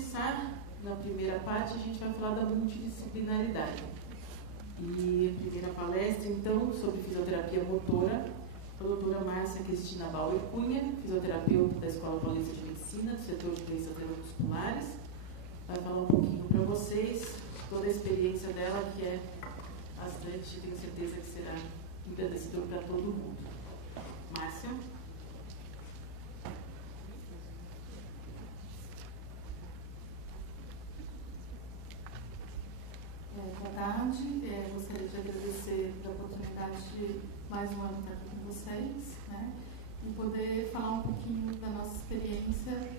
começar, na primeira parte, a gente vai falar da multidisciplinaridade. E a primeira palestra, então, sobre fisioterapia motora, a doutora Márcia Cristina Bauer Cunha, fisioterapeuta da Escola Paulista de Medicina, do setor de doenças neuromusculares, vai falar um pouquinho para vocês, toda a experiência dela, que é bastante, tenho certeza que será engrandecedor para todo mundo. Márcia? Boa tarde, gostaria de agradecer pela oportunidade de mais um ano estar aqui com vocês, né, e poder falar um pouquinho da nossa experiência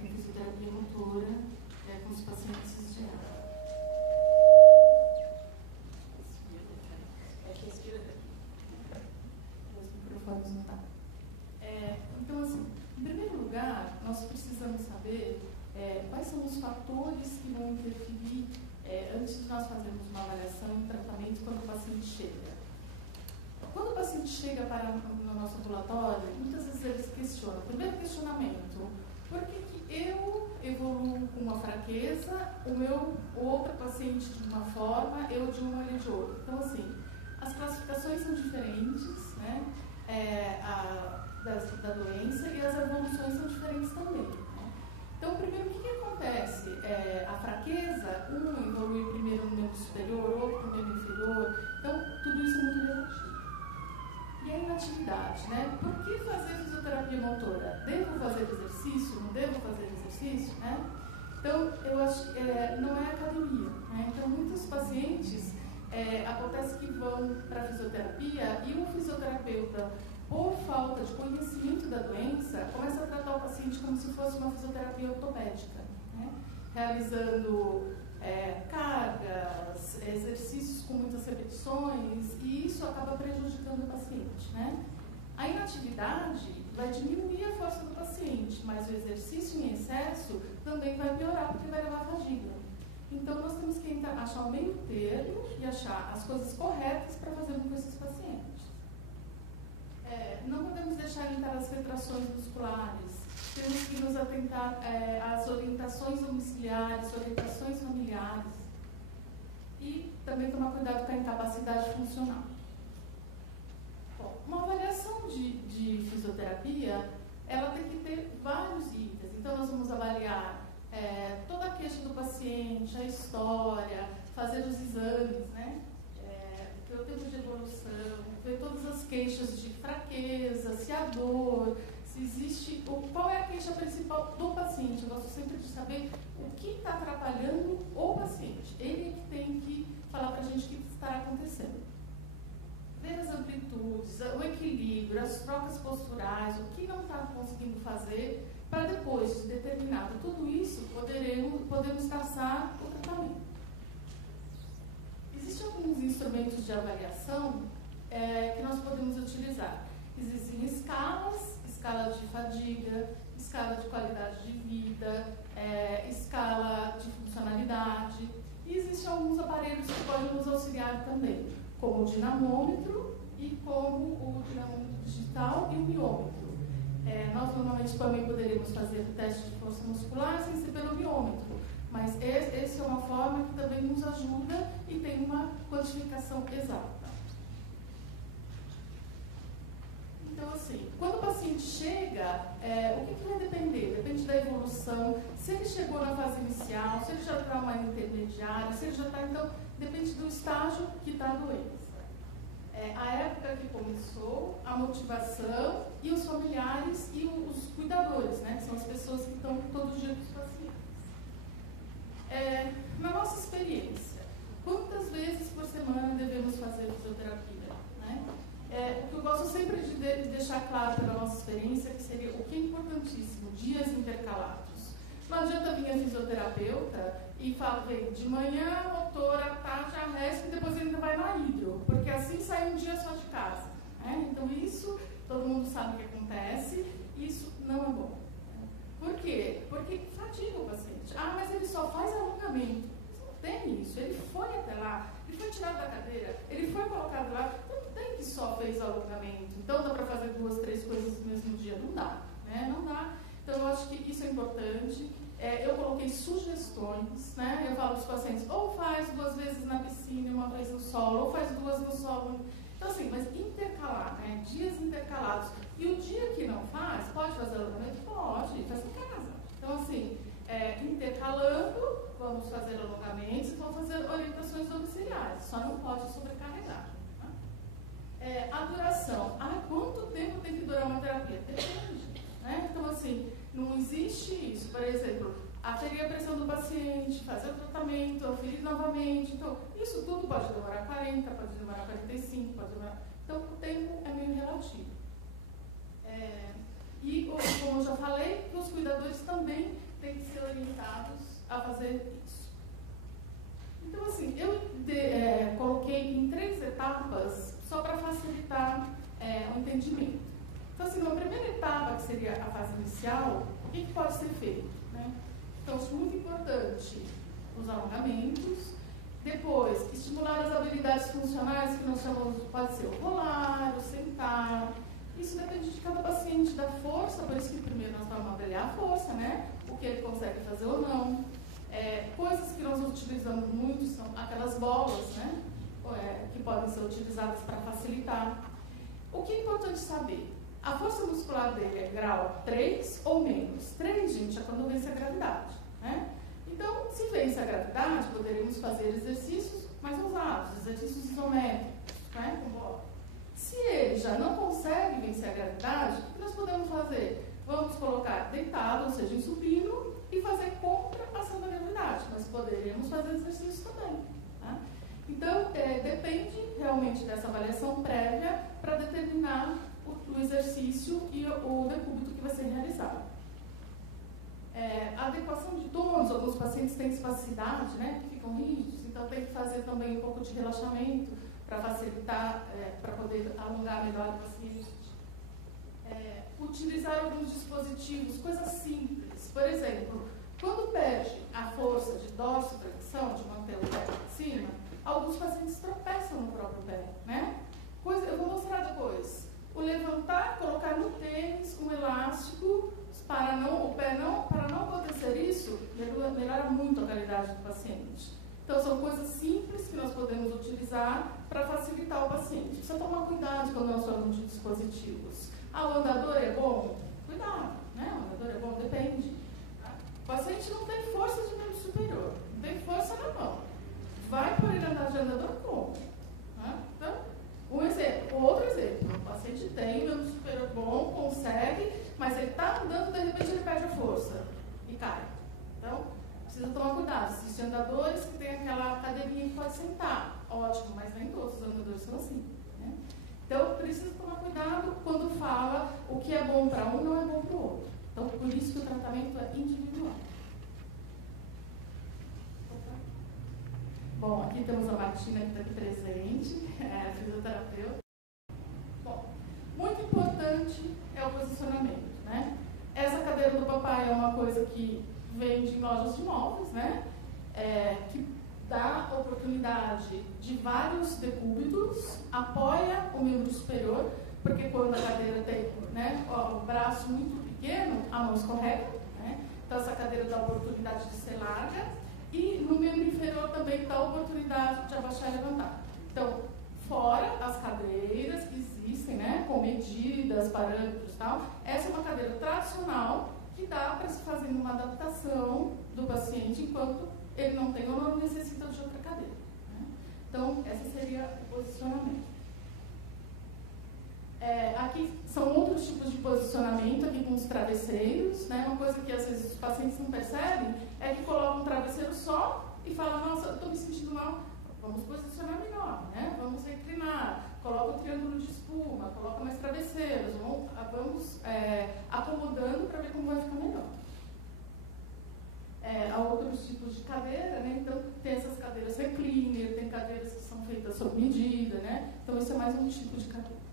com fisioterapia motora com os pacientes de ar. Os microfones não estão. Então, assim, em primeiro lugar, nós precisamos saber quais são os fatores que vão interferir antes de nós fazermos uma avaliação e tratamento quando o paciente chega. Quando o paciente chega no nosso ambulatório, muitas vezes eles questionam. Primeiro questionamento, por que eu evoluo com uma fraqueza, o outro paciente de uma forma, eu de uma e de outra? Então, assim, as classificações são diferentes, né, da doença, e as evoluções são diferentes também. Né? Então, primeiro, o que acontece? A fraqueza, um evolui primeiro no membro superior, outro no membro inferior, então tudo isso é muito relativo. E a inatividade, né? Por que fazer fisioterapia motora? Devo fazer exercício? Não devo fazer exercício? Né? Então, eu acho que não é academia. Né? Então, muitos pacientes acontece que vão para a fisioterapia e o fisioterapeuta, por falta de conhecimento da doença, começa a tratar o paciente como se fosse uma fisioterapia ortopédica, né? Realizando cargas, exercícios com muitas repetições, e isso acaba prejudicando o paciente. Né? A inatividade vai diminuir a força do paciente, mas o exercício em excesso também vai piorar, porque vai levar a fadiga. Então, nós temos que achar o meio termo e achar as coisas corretas para fazer com esses pacientes. Não podemos deixar entrar as retrações musculares, temos que nos atentar às orientações domiciliares, orientações familiares, e também tomar cuidado com a incapacidade funcional. Bom, uma avaliação de fisioterapia, ela tem que ter vários itens. Então, nós vamos avaliar toda a queixa do paciente, a história, fazer os exames, né? Ver o tempo de evolução, ver todas as queixas de fraqueza, se há dor, se existe, qual é a queixa principal do paciente. Eu gosto sempre de saber o que está atrapalhando o paciente. Ele é que tem que falar para a gente o que está acontecendo. Ver as amplitudes, o equilíbrio, as trocas posturais, o que não está conseguindo fazer, para depois de determinado tudo isso, podemos traçar o tratamento. Existem alguns instrumentos de avaliação que nós podemos utilizar. Existem escalas, escala de fadiga, escala de qualidade de vida, escala de funcionalidade, e existem alguns aparelhos que podem nos auxiliar também, como o dinamômetro e como o dinamômetro digital e o miômetro. Nós normalmente também poderíamos fazer o teste de força muscular sem ser pelo miômetro, mas essa é uma forma que também nos ajuda e tem uma quantificação exata. Então, assim, quando o paciente chega, o que vai depender? Depende da evolução, se ele chegou na fase inicial, se ele já está mais intermediária, se ele já está, então, depende do estágio que está a doença. A época que começou, a motivação e os familiares e os cuidadores, né, que são as pessoas que estão todo dia com os pacientes. Na nossa experiência, quantas vezes por semana devemos fazer fisioterapia? Né? O que eu gosto sempre de deixar claro pela nossa experiência, que seria o que é importantíssimo, dias intercalados. Não adianta vir a fisioterapeuta e falar, de manhã, motora, tarde, a resto, e depois ele ainda vai na hidro, porque assim sai um dia só de casa. Né? Então isso, todo mundo sabe o que acontece, isso não é bom. Por quê? Porque fadiga o paciente. Mas ele só faz alongamento. Não tem isso. Ele foi até lá, ele foi tirado da cadeira, ele foi colocado lá. Então não tem que só fez alongamento. Então dá para fazer 2, 3 coisas no mesmo dia? Não dá. Né? Não dá. Então eu acho que isso é importante. Eu coloquei sugestões, né? Eu falo para os pacientes, ou faz 2 vezes na piscina e 1 vez no solo, ou faz 2 no solo. Então, assim, mas intercalar, né? Dias intercalados. E o dia que não faz, pode fazer alongamento? Pode, faz em casa. Então, assim, intercalando, vamos fazer alongamentos e vamos fazer orientações domiciliares. Só não pode sobrecarregar. Né? A duração. Quanto tempo tem que durar uma terapia? Depende. Né? Então, assim, não existe isso. Por exemplo, aferir a pressão do paciente, fazer o tratamento, aferir novamente. Então, isso tudo pode demorar 40, pode demorar 45, pode demorar... Então, o tempo é meio relativo. E, como eu já falei, os cuidadores também têm que ser orientados a fazer isso. Então, assim, eu coloquei em 3 etapas só para facilitar o entendimento. Então, assim, uma primeira etapa, que seria a fase inicial, o que pode ser feito? Né? Então, isso é muito importante, os alongamentos. Depois, estimular as habilidades funcionais, que nós chamamos, pode ser o rolar, o sentar. Isso depende de cada paciente, da força, por isso que primeiro nós vamos avaliar a força, né? O que ele consegue fazer ou não. Coisas que nós utilizamos muito são aquelas bolas, né? Que podem ser utilizadas para facilitar. O que é importante saber? A força muscular dele é grau 3 ou menos. 3, gente, é quando vence a gravidade. Né? Então, se vence a gravidade, poderíamos fazer exercícios mais ousados, exercícios isométricos, né? Com bola. Se ele já não consegue vencer a gravidade, o que nós podemos fazer? Vamos colocar deitado, ou seja, em supino, e fazer contra a ação da gravidade. Mas poderíamos fazer exercícios também. Tá? Então, depende realmente dessa avaliação prévia para determinar o exercício e o decúbito que vai ser realizado. A adequação de tônus, alguns pacientes têm espasticidade, né, que ficam rígidos, então tem que fazer também um pouco de relaxamento para facilitar, para poder alongar melhor o paciente. Utilizar alguns dispositivos, coisas simples. Por exemplo, quando perde a força de dorsiflexão, de manter o pé para cima, alguns pacientes tropeçam no próprio pé, né? Eu vou mostrar depois. O levantar, colocar no tênis um elástico para não acontecer isso, melhora muito a qualidade do paciente. Então, são coisas simples que nós podemos utilizar para facilitar o paciente. Precisa tomar cuidado quando nós falamos de dispositivos. O andador é bom? Cuidado, né? O andador é bom? Depende. O paciente não tem força de membro superior, não tem força na mão. Vai por ele andar de andador como? Então, um exemplo. Outro exemplo. O paciente tem membro superior bom, consegue, mas ele está andando, de repente ele perde a força e cai. Então, precisa tomar cuidado. Existem andadores que tem aquela cadeirinha que pode sentar. Ótimo, mas nem todos os andadores são assim. Né? Então, precisa tomar cuidado quando fala o que é bom para um não é bom para o outro. Então, por isso que o tratamento é individual. Bom, aqui temos a Martina que está aqui presente, a fisioterapeuta. Bom, muito importante é o posicionamento, né? Essa cadeira do papai é uma coisa que vende em lojas de móveis, né? Que dá oportunidade de vários decúbitos, apoia o membro superior, porque quando a cadeira tem, né, o braço muito pequeno, a mão escorrega, né? Então essa cadeira dá oportunidade de ser larga. E no membro inferior também dá a oportunidade de abaixar e levantar. Então, fora as cadeiras que existem, né, com medidas, parâmetros e tal, essa é uma cadeira tradicional que dá para se fazer uma adaptação do paciente enquanto ele não tem ou não necessita de outra cadeira. Né? Então, esse seria o posicionamento. Aqui são outros tipos de posicionamento, aqui com os travesseiros, né? Uma coisa que às vezes os pacientes não percebem é que colocam um travesseiro só e falam, nossa, eu estou me sentindo mal, vamos posicionar melhor, né? Vamos reclinar, coloca o triângulo de espuma, coloca mais travesseiros, vamos acomodando para ver como vai ficar melhor. Há outros tipos de cadeira, né? Então tem essas cadeiras recliner, tem cadeiras que são feitas sob medida, né? Então esse é mais um tipo de cadeira.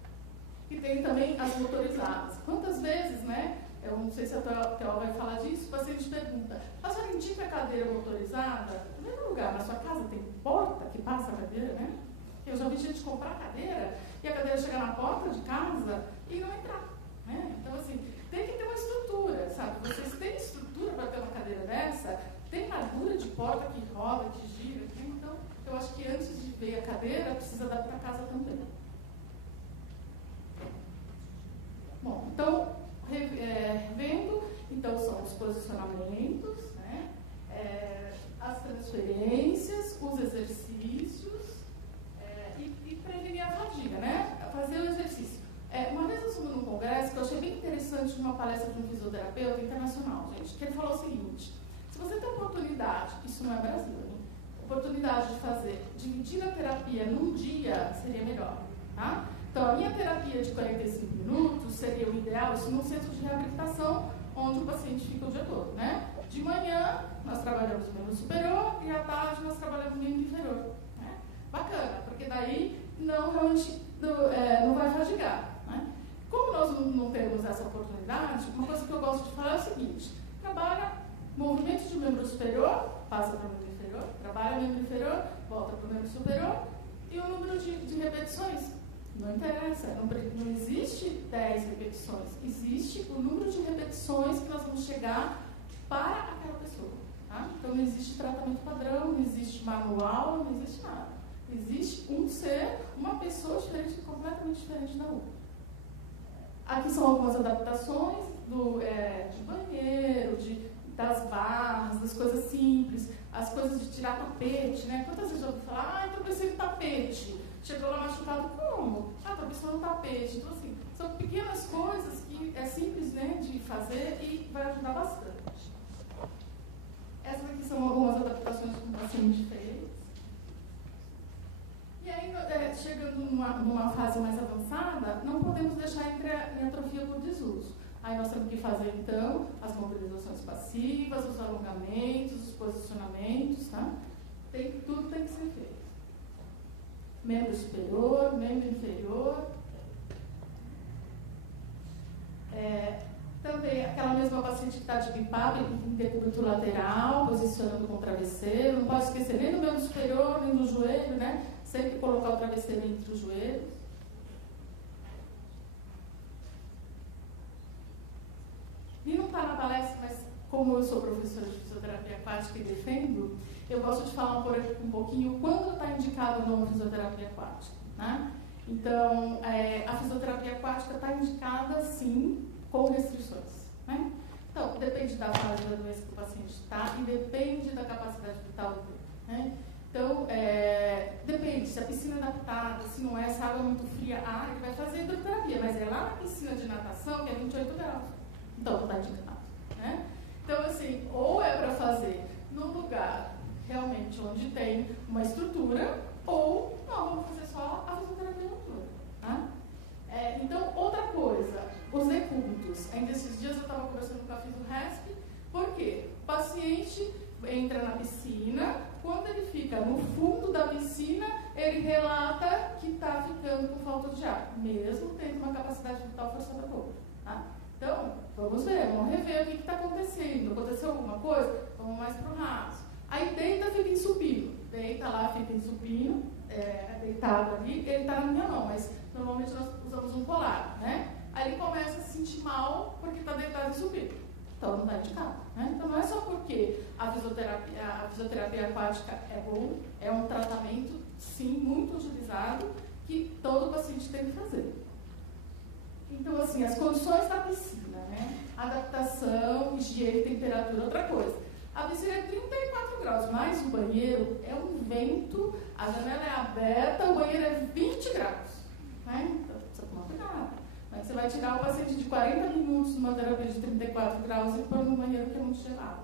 E tem também as motorizadas. Quantas vezes, né? Eu não sei se a Theo vai falar disso, o paciente pergunta, a senhora indica a cadeira motorizada? Em primeiro lugar, na sua casa tem porta que passa a cadeira, né? Eu já vi gente comprar cadeira e a cadeira chegar na porta de casa e não entrar, né? Então, assim, tem que ter uma estrutura, sabe? Vocês têm estrutura para ter uma cadeira dessa? uma palestra de um fisioterapeuta internacional, gente, que ele falou o seguinte: se você tem oportunidade, isso não é Brasil, hein? Oportunidade de dividir a terapia num dia, seria melhor, tá? Então, a minha terapia de 45 minutos seria o ideal, isso num centro de reabilitação, onde o paciente fica o dia todo, né? De manhã, nós trabalhamos o membro superior e à tarde nós trabalhamos o membro inferior. Né? Bacana, porque daí realmente não vai fadigar. Né? Como nós não temos essa oportunidade, uma coisa que eu gosto de falar é o seguinte: trabalha movimento de membro superior, passa para o membro inferior, trabalha o membro inferior, volta para o membro superior, e o número de repetições. Não interessa, não existe 10 repetições, existe o número de repetições que nós vamos chegar para aquela pessoa. Tá? Então não existe tratamento padrão, não existe manual, não existe nada. Existe um ser, uma pessoa diferente, completamente diferente da outra. Aqui são algumas adaptações de banheiro, das barras, das coisas simples, as coisas de tirar tapete, né? Quantas vezes eu ouvi falar, estou precisando de tapete. Chegou lá machucado, como? Estou precisando de tapete. Então, assim, são pequenas coisas que é simples, né, de fazer e vai ajudar bastante. Essas aqui são algumas adaptações que o paciente fez. E aí, chegando numa fase mais avançada, não podemos deixar a atrofia por desuso. Aí nós temos que fazer, então, as mobilizações passivas, os alongamentos, os posicionamentos, tá? Tudo tem que ser feito. Membro superior, membro inferior. Também aquela mesma paciente que está de bipado, em decúbito lateral, posicionando com o travesseiro. Não pode esquecer nem do membro superior, nem do joelho, né? Sempre colocar o travesseiro entre os joelhos. E não está na palestra, mas como eu sou professora de fisioterapia aquática e defendo, eu gosto de falar um pouquinho quando está indicado ou não fisioterapia aquática. Né? Então, a fisioterapia aquática está indicada, sim, com restrições. Né? Então, depende da fase da doença que o paciente está e depende da capacidade vital dele. Né? Então, depende, se a piscina é adaptada, se não é, se a água é muito fria, ele vai fazer hidroterapia, mas é lá na piscina de natação que é 28 graus. Então, não está indicado. Né? Então, assim, ou é para fazer num lugar realmente onde tem uma estrutura, ou não, vamos fazer só a fisioterapia motora. Tá? Então, outra coisa, os decúbitos. Ainda esses dias eu estava conversando com a FISO-RESP, por quê? O paciente entra na piscina, quando ele fica no fundo da piscina, ele relata que está ficando com falta de ar, mesmo tendo uma capacidade vital forçada pouco. Tá? Então, vamos ver, vamos rever o que está acontecendo. Aconteceu alguma coisa? Vamos mais para o raso. Aí deita, fica em supino. Deita lá, fica em supino, deitado ali. Ele está na minha mão, mas normalmente nós usamos um colar, né? Aí ele começa a se sentir mal porque está deitado em supino. Então não está indicado. Né? Então não é só porque a fisioterapia aquática é bom, é um tratamento, sim, muito utilizado, que todo paciente tem que fazer. Então, assim, as condições da piscina, né? Adaptação, higiene, temperatura, outra coisa. A piscina é 34 graus, mas o banheiro é um vento, a janela é aberta, o banheiro é 20 graus. Né? Então, precisa tomar cuidado. Mas você vai tirar o paciente de 40 minutos numa terapia de 34 graus e pôr no banheiro que é muito gelado.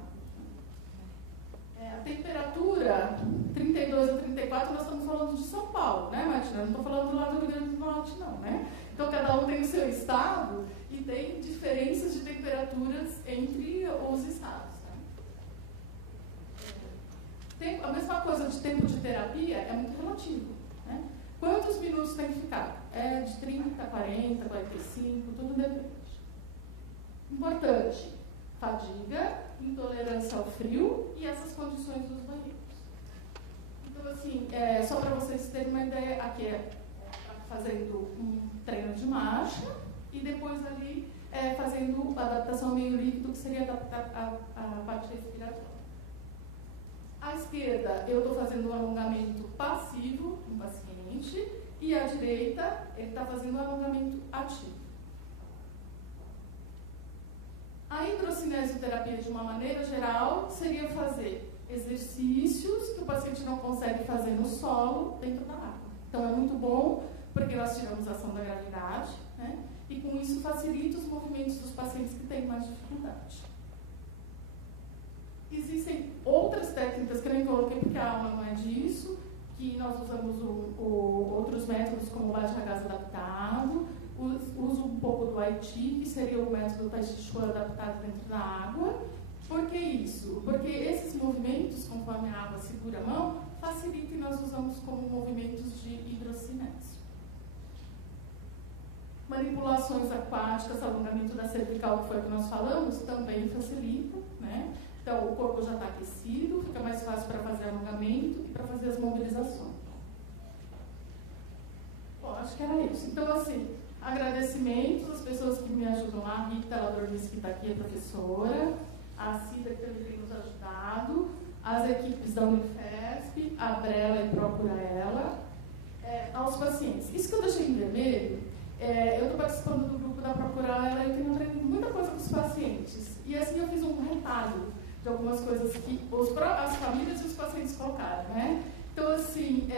A temperatura, 32 a 34, nós estamos falando de São Paulo, né, Martina? Não estou falando do lado do Rio Grande do Norte, não, né? Então, cada um tem o seu estado e tem diferenças de temperaturas entre os estados. Tá? A mesma coisa de tempo de terapia é muito relativo. Né? Quantos minutos tem que ficar? É de 30, 40, 45, tudo depende. Importante, fadiga, intolerância ao frio e essas condições dos banheiros. Então, assim, só para vocês terem uma ideia, aqui fazendo um treino de marcha e depois ali fazendo a adaptação ao meio líquido, que seria adaptar a parte respiratória. À esquerda, eu estou fazendo um alongamento passivo no paciente e à direita, ele está fazendo um alongamento ativo. A hidrocinesiologia, de uma maneira geral, seria fazer exercícios que o paciente não consegue fazer no solo dentro da água. Então, é muito bom, porque nós tiramos a ação da gravidade, né? e com isso facilita os movimentos dos pacientes que têm mais dificuldade. Existem outras técnicas que eu nem coloquei porque a aula não é disso, que nós usamos outros métodos como o Bajragás adaptado, uso um pouco do Haiti, que seria o método Tai Chi Chuan adaptado dentro da água. Por que isso? Porque esses movimentos, conforme a água segura a mão, facilita e nós usamos como movimentos de hidrocinese. Manipulações aquáticas, alongamento da cervical, que foi o que nós falamos, também facilita, né? Então, o corpo já está aquecido, fica mais fácil para fazer alongamento e para fazer as mobilizações. Bom, acho que era isso. Então, assim, agradecimentos às pessoas que me ajudam lá, a Rita Ladornice, que está aqui, a professora, a Cida, que também tem nos ajudado, as equipes da Unifesp, a Brela e Procura Ela, aos pacientes. Isso que eu deixei em vermelho, eu estou participando do grupo da Procura Ela e tenho aprendido muita coisa com os pacientes. E assim eu fiz um retalho de algumas coisas que as famílias e os pacientes colocaram, né? Então, assim,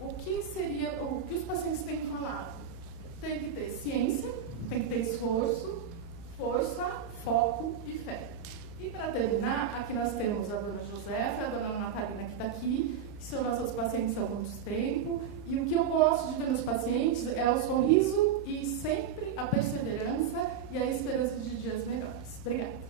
o que os pacientes têm falado? Tem que ter ciência, tem que ter esforço, força, foco e fé. E para terminar, aqui nós temos a dona Josefa, a dona Natalina que está aqui, que são nossos pacientes há muito tempo. E o que eu gosto de ver nos pacientes é o sorriso e sempre a perseverança e a esperança de dias melhores. Obrigada.